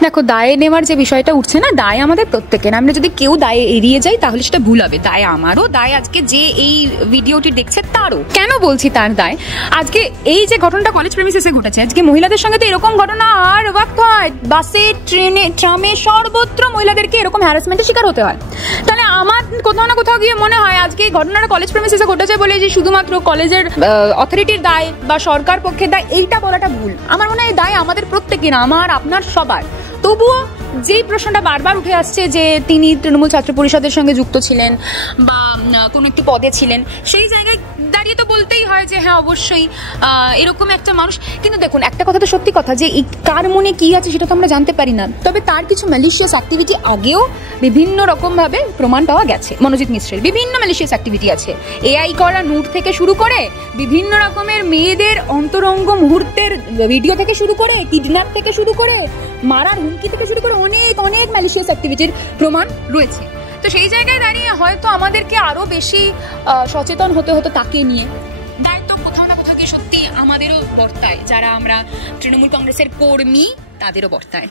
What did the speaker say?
দেখো, দায় নেওয়ার যে বিষয়টা উঠছে না, দায় আমাদের প্রত্যেকের। আমরা যদি কেউ দায় এড়িয়ে যাই তাহলে সেটা ভুল হবে। দায় আমারও, দায় আজকে যে এই ভিডিওটি দেখছে তারও। কেন বলছি তার দায়? আজকে এই যে ঘটনাটা কলেজ প্রেমিসিসে ঘটেছে, আজকে মহিলাদের সঙ্গে তো এরকম ঘটনা আর ওয়াক্ত হয়, বাসে, ট্রেনে, ট্রামে, সর্বত্র মহিলাদেরকে এরকম হ্যারাসমেন্টের শিকার হতে হয়। তাহলে আমার কোথাও না কোথাও গিয়ে মনে হয় আজকে এই ঘটনাটা কলেজ প্রেমিসিসে ঘটেছে বলে যে শুধুমাত্র কলেজের অথরিটির দায় বা সরকার পক্ষের দায়, এইটা বলাটা ভুল। আমার মনে হয় দায় আমাদের প্রত্যেকের, আমার আপনার সবার। তবুও যেই প্রশ্নটা বারবার উঠে আসছে যে তিনি তৃণমূল ছাত্র পরিষদের সঙ্গে যুক্ত ছিলেন বা কোনো একটি পদে ছিলেন, সেই জায়গায় দাঁড়িয়ে তো বলতেই হয় যে হ্যাঁ অবশ্যই এরকম একটা মানুষ। কিন্তু দেখুন, একটা কথা তো সত্যি কথা যে কার মনে কি আছে সেটা তো আমরা জানতে পারি না। তবে তার কিছু ম্যালিশিয়াস অ্যাক্টিভিটি আগেও বিভিন্ন রকম ভাবে প্রমাণ পাওয়া গেছে। মনোজিৎ মিশ্রের বিভিন্ন ম্যালিশিয়াস অ্যাক্টিভিটি আছে, এআই করা নোট থেকে শুরু করে বিভিন্ন রকমের মেয়েদের অন্তরঙ্গ মুহূর্তের ভিডিও থেকে শুরু করে, কিডন্যাপ থেকে শুরু করে, মারার হুমকি থেকে শুরু করে অনেক অনেক ম্যালিশিয়াস অ্যাক্টিভিটির প্রমাণ রয়েছে। তো সেই জায়গায় দাঁড়িয়ে হয়তো আমাদেরকে আরো বেশি সচেতন হতে হতো তাকে নিয়ে। দায়িত্ব কোথাও না কোথাও সত্যি আমাদেরও বর্তায়, যারা আমরা তৃণমূল কংগ্রেসের কর্মী তাদেরও বর্তায়।